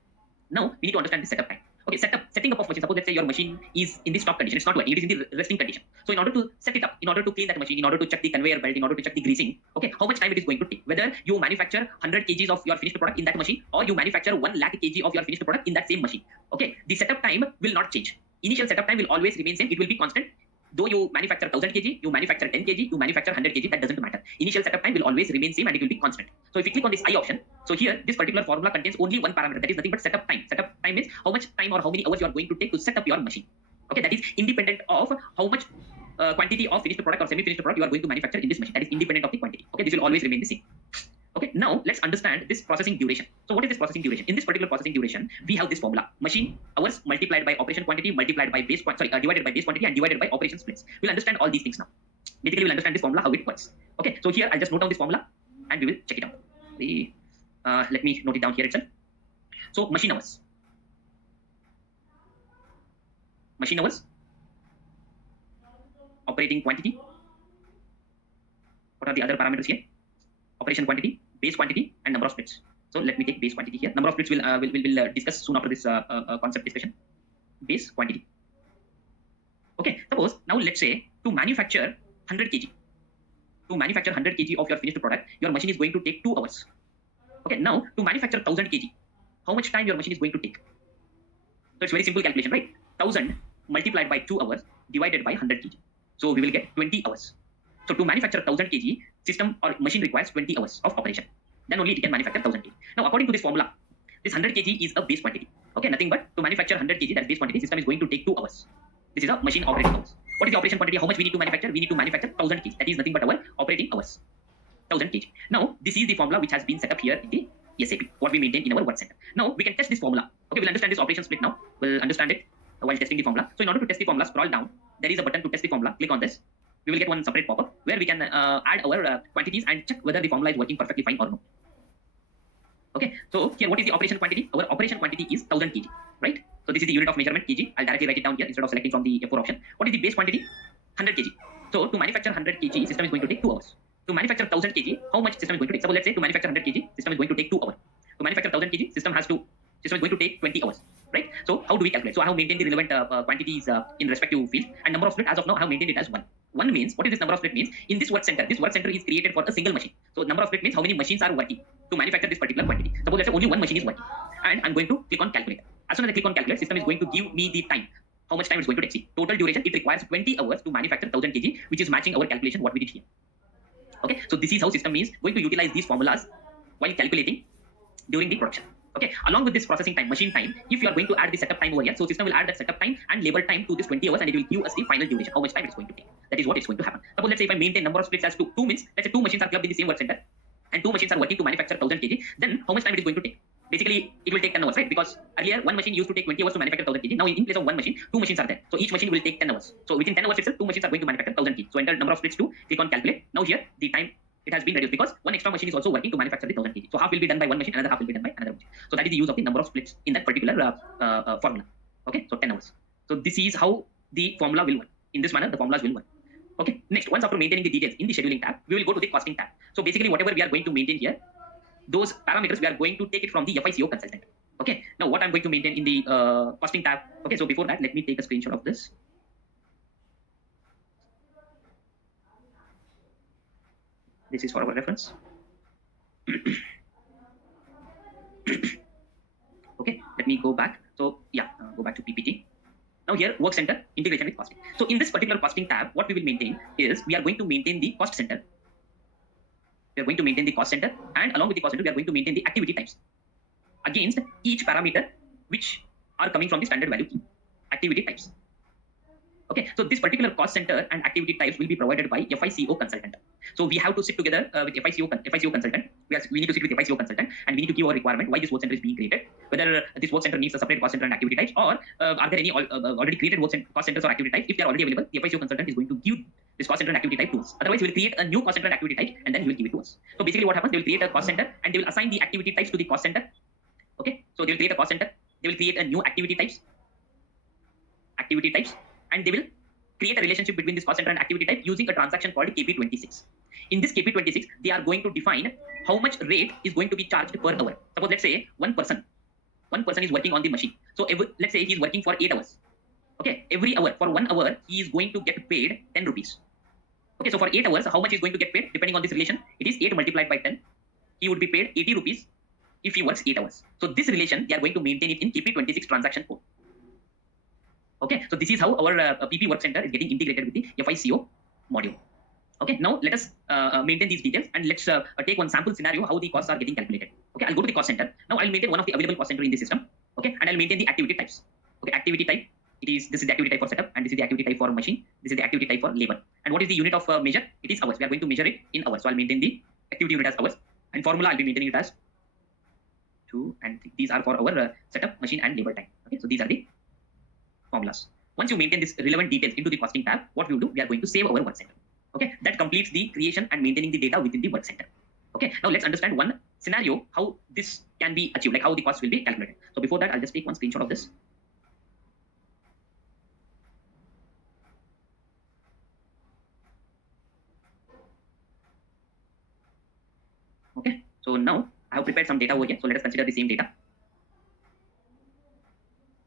Now we need to understand the setup time. Okay, setting up of machine. Suppose let's say your machine is in the stop condition, it's not working, it is in the resting condition. So in order to set it up, in order to clean that machine, in order to check the conveyor belt, in order to check the greasing, okay, how much time it is going to take? Whether you manufacture 100 kgs of your finished product in that machine, or you manufacture 1 lakh kg of your finished product in that same machine. Okay, the setup time will not change. Initial setup time will always remain same. It will be constant. Though you manufacture 1000 kg, you manufacture 10 kg, you manufacture 100 kg, that doesn't matter. Initial setup time will always remain same and it will be constant. So if you click on this I option, so here this particular formula contains only one parameter, that is nothing but setup time. Setup time means how much time or how many hours you are going to take to set up your machine. Okay, that is independent of how much quantity of finished product or semi-finished product you are going to manufacture in this machine. That is independent of the quantity. Okay, this will always remain the same. Okay, now let's understand this processing duration. So what is this processing duration? In this particular processing duration, we have this formula: machine hours multiplied by operation quantity multiplied by divided by base quantity and divided by operation splits. We'll understand all these things now. Basically, we'll understand this formula, how it works. Okay, so here I'll just note down this formula and we will check it out. Let me note it down here itself. So machine hours. Machine hours. Operating quantity. What are the other parameters here? Operation quantity, base quantity, and number of splits. So let me take base quantity here. Number of splits we'll discuss soon after this concept discussion. Base quantity. Okay, suppose now let's say to manufacture 100 kg. To manufacture 100 kg of your finished product, your machine is going to take 2 hours. Okay, now to manufacture 1000 kg, how much time your machine is going to take? So it's very simple calculation, right? 1000 multiplied by 2 hours divided by 100 kg. So we will get 20 hours. So to manufacture 1000 kg, system or machine requires 20 hours of operation. Then only it can manufacture 1000 kg. Now according to this formula, this 100 kg is a base quantity. Okay, nothing but to manufacture 100 kg, that's base quantity, system is going to take 2 hours. This is a machine operating hours. What is the operation quantity? How much we need to manufacture? We need to manufacture 1000 kg. That is nothing but our operating hours. 1000 kg. Now this is the formula which has been set up here in the SAP, what we maintain in our work center. Now we can test this formula. Okay, we'll understand this operation split now. We'll understand it while testing the formula. So in order to test the formula, scroll down. There is a button to test the formula. Click on this. We will get one separate pop-up where we can add our quantities and check whether the formula is working perfectly fine or no. Okay, so here what is the operation quantity? Our operation quantity is 1000 kg, right? So this is the unit of measurement kg. I'll directly write it down here instead of selecting from the F4 option. What is the base quantity? 100 kg. So to manufacture 100 kg, system is going to take 2 hours. To manufacture 1000 kg, how much system is going to take? So let's say to manufacture 100 kg, system is going to take 2 hours. To manufacture 1000 kg, system is going to take 20 hours, right? So how do we calculate? So I have maintained the relevant quantities in respective field, and number of split as of now I have maintained it as 1 One means, what is this number of split means? In this work center is created for a single machine. So number of split means how many machines are working to manufacture this particular quantity. Suppose let's say only one machine is working, and I'm going to click on calculator. As soon as I click on calculate, system is going to give me the time, how much time it's going to take. See, total duration, it requires 20 hours to manufacture 1000 kg, which is matching our calculation what we did here. Okay, so this is how system is going to utilize these formulas while calculating during the production. Okay, along with this processing time, machine time, if you are going to add the setup time over here, so system will add that setup time and labor time to this 20 hours, and it will give us the final duration, how much time it's going to take. That is what is going to happen. Suppose let's say if I maintain number of splits as two means, let's say two machines are clubbed in the same work center, and two machines are working to manufacture 1000 kg, then how much time it is going to take? Basically, it will take 10 hours, right? Because earlier one machine used to take 20 hours to manufacture 1000 kg. Now in place of one machine, two machines are there. So each machine will take 10 hours. So within 10 hours itself, two machines are going to manufacture 1000 kg. So enter number of splits 2, click on calculate. Now here the time, it has been reduced because one extra machine is also working to manufacture the 1000 kg. So half will be done by one machine, another half will be done by another machine. So that is the use of the number of splits in that particular formula. Okay, so 10 hours. So this is how the formula will work. In this manner, the formulas will work. Okay, next, once after maintaining the details in the scheduling tab, we will go to the costing tab. So basically, whatever we are going to maintain here, those parameters we are going to take it from the FICO consultant. Okay, now what I'm going to maintain in the costing tab. Okay, so before that, let me take a screenshot of this. This is for our reference. Okay, let me go back. So yeah, go back to PPT. Now here, work center, integration with costing. So in this particular costing tab, what we will maintain is we are going to maintain the cost center. We are going to maintain the cost center, and along with the cost center, we are going to maintain the activity types against each parameter which are coming from the standard value key, activity types. Okay, so this particular cost center and activity types will be provided by FICO consultant. So we have to sit together with FICO consultant. We need to sit with FICO consultant, and we need to give our requirement why this work center is being created, whether this work center needs a separate cost center and activity types, or are there any already created cost centers or activity types. If they are already available, the FICO consultant is going to give this cost center and activity type to us. Otherwise, we will create a new cost center and activity type, and then he will give it to us. So basically what happens, they will create a cost center and they will assign the activity types to the cost center. Okay, so they will create a cost center, they will create a new activity types, and they will create a relationship between this cost center and activity type using a transaction called KP26. In this KP26, they are going to define how much rate is going to be charged per hour. Suppose let's say one person is working on the machine. So let's say he is working for 8 hours. Okay, every hour, for 1 hour, he is going to get paid 10 rupees. Okay, so for 8 hours, how much is going to get paid? Depending on this relation, it is 8 multiplied by 10. He would be paid 80 rupees if he works 8 hours. So this relation, they are going to maintain it in KP26 transaction code. Okay, so this is how our PP work center is getting integrated with the FICO module. Okay, now let us maintain these details, and let's take one sample scenario how the costs are getting calculated. Okay, I'll go to the cost center. Now I'll maintain one of the available cost center in the system. Okay, and I'll maintain the activity types. Okay, activity type, this is the activity type for setup, and this is the activity type for machine. This is the activity type for labor. And what is the unit of measure? It is hours. We are going to measure it in hours. So I'll maintain the activity unit as hours, and formula I'll be maintaining it as 2, and these are for our setup, machine, and labor time. Okay, so these are the formulas. Once you maintain this relevant details into the costing tab, what we will do, we are going to save our work center. Okay, that completes the creation and maintaining the data within the work center. Okay, now let's understand one scenario how this can be achieved, like how the cost will be calculated. So before that, I'll just take one screenshot of this. Okay, so now I have prepared some data over here. So let us consider the same data.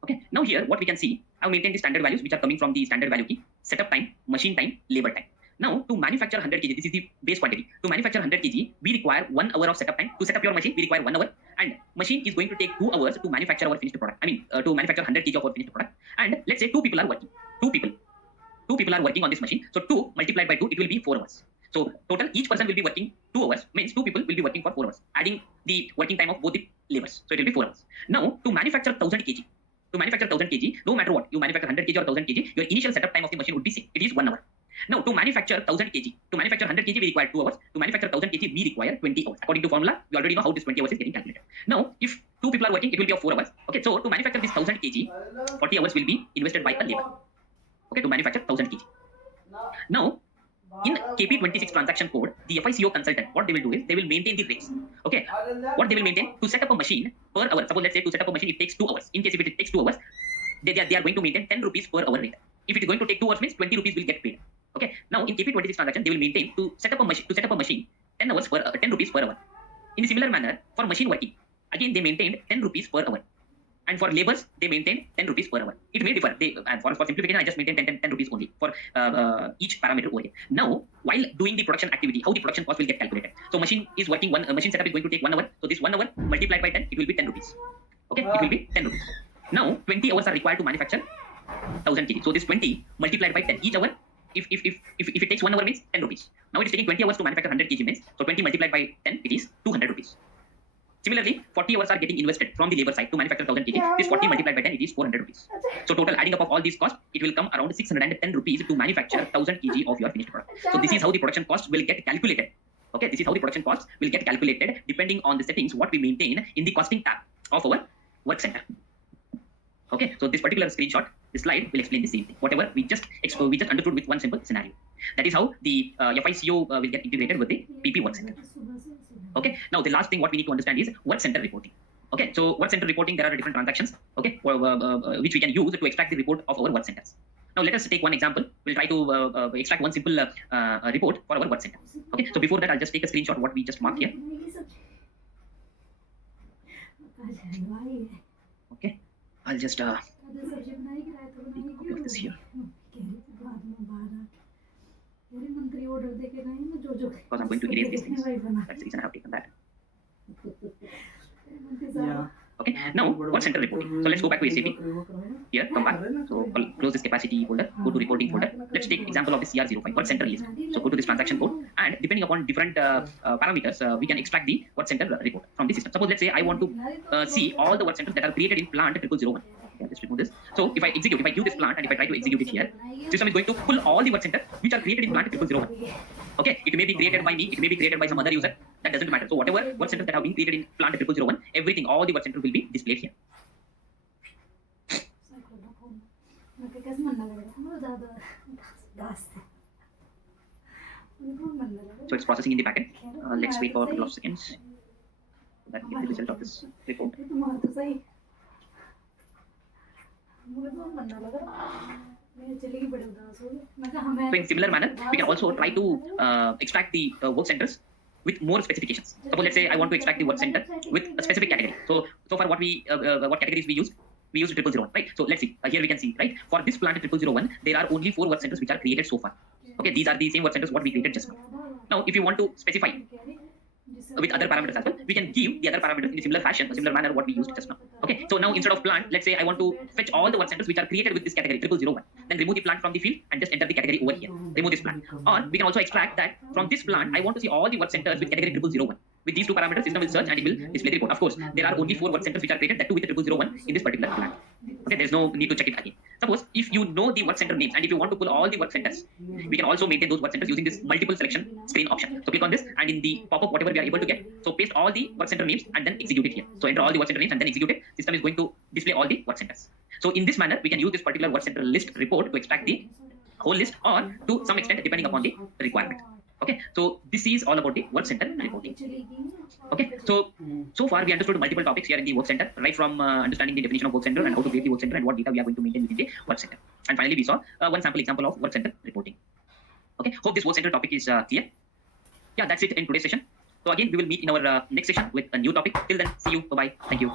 Okay, now here what we can see, I have maintained the standard values which are coming from the standard value key, setup time, machine time, labor time. Now to manufacture 100 kg, this is the base quantity. To manufacture 100 kg, we require 1 hour of setup time. To set up your machine, we require 1 hour, and machine is going to take 2 hours to manufacture our finished product. To manufacture 100 kg of our finished product. And let's say 2 people are working. 2 people are working on this machine. So 2 multiplied by 2, it will be 4 hours. So total, each person will be working 2 hours, means 2 people will be working for 4 hours, adding the working time of both the labors. So it will be 4 hours. Now to manufacture 1000 kg, no matter what, you manufacture 100 kg or 1000 kg, your initial setup time of the machine would be same. It is 1 hour. Now to manufacture 1000 kg, to manufacture 100 kg, we require 2 hours. To manufacture 1000 kg, we require 20 hours. According to formula, you already know how this 20 hours is getting calculated. Now, if 2 people are working, it will be of 4 hours. Okay, so to manufacture this 1000 kg, 40 hours will be invested by a labor. Okay, to manufacture 1000 kg. Now, in KP26 transaction code, the FICO consultant, what they will do is they will maintain the rates. Okay, what they will maintain, to set up a machine per hour. Suppose let's say to set up a machine it takes 2 hours. In case if it takes 2 hours, they are going to maintain 10 rupees per hour rate. If it is going to take 2 hours, means 20 rupees will get paid. Okay, now in KP26 transaction, they will maintain to set up a machine 10 hours per 10 rupees per hour. In a similar manner, for machine working, again they maintained 10 rupees per hour. and for laborers they maintain 10 rupees per hour. It may differ. They and for simplification I just maintain 10 rupees only for each parameter over here. Now while doing the production activity, how the production cost will get calculated? So machine is working, one machine setup is going to take 1 hour. So this 1 hour multiplied by 10, it will be 10 rupees. Okay, it will be 10 rupees. Now 20 hours are required to manufacture 1000 kg. So this 20 multiplied by 10 each hour. If it takes 1 hour means 10 rupees. Now it is taking 20 hours to manufacture 100 kg means, so 20 multiplied by 10, it is 200 rupees. Similarly, 40 hours are getting invested from the labor side to manufacture 1000 kg. This 40 multiplied by 10, it is 400 rupees. So total adding up of all these costs, it will come around 610 rupees to manufacture 1000 kg of your finished product. So this is how the production cost will get calculated. Okay, this is how the production cost will get calculated depending on the settings what we maintain in the costing tab of our work center. Okay, so this particular screenshot, this slide will explain the same thing. Whatever we just understood with one simple scenario. That is how the FICO will get integrated with the PP work center. Okay, now the last thing what we need to understand is work center reporting. Okay, so work center reporting, there are different transactions, okay, which we can use to extract the report of our work centers. Now let us take one example. We'll try to extract one simple report for our work center. Okay, so before that I'll just take a screenshot what we just marked here. Okay, I'll just copy of this here. Because I'm going to erase these things. That's the reason I have taken that. Yeah. Okay, now work center reporting. So let's go back to SAP. Here, come back. So close this capacity folder, go to reporting folder. Let's take example of this CR05, work center list. So go to this transaction code, and depending upon different parameters, we can extract the work center report from the system. Suppose let's say I want to see all the work centers that are created in plant 0001. Okay, let's remove this. So if I give this plant and if I try to execute it here, system is going to pull all the work centers which are created in plant 0001. Okay, it may be created by me, it may be created by some other user. That doesn't matter. So whatever work centers that have been created in plant 0001, everything, all the work centers will be displayed here. So it's processing in the backend. Let's wait for a couple of seconds. That gives the result of this report. So in similar manner, we can also try to extract the work centers with more specifications. Suppose let's say I want to extract the work center with a specific category. So far what categories we use? We use 0001, right? So let's see. Here we can see, right? For this plant 0001, there are only 4 work centers which are created so far. Okay, these are the same work centers what we created just now. Now, if you want to specify with other parameters as well, we can give the other parameters in a similar fashion, a similar manner what we used just now. Okay, so now instead of plant, let's say I want to fetch all the work centers which are created with this category 0001. Then remove the plant from the field and just enter the category over here. Remove this plant. Or we can also extract that from this plant, I want to see all the work centers with category 0001. With these two parameters, system will search and it will display the report. Of course, there are only 4 work centers which are created, that too with 0001 in this particular plant. Okay, there's no need to check it again. Suppose if you know the work center names and if you want to pull all the work centers, we can also maintain those work centers using this multiple selection screen option. So click on this and in the pop-up whatever we are able to get, so paste all the work center names and then execute it here. So enter all the work center names and then execute it. System is going to display all the work centers. So in this manner, we can use this particular work center list report to extract the whole list or to some extent depending upon the requirement. Okay, so this is all about the work center reporting. Okay, so far we understood multiple topics here in the work center, right from understanding the definition of work center and how to create the work center and what data we are going to maintain within the work center. And finally, we saw one sample example of work center reporting. Okay, hope this work center topic is clear. Yeah, that's it in today's session. So again, we will meet in our next session with a new topic. Till then, see you. Bye-bye. Thank you.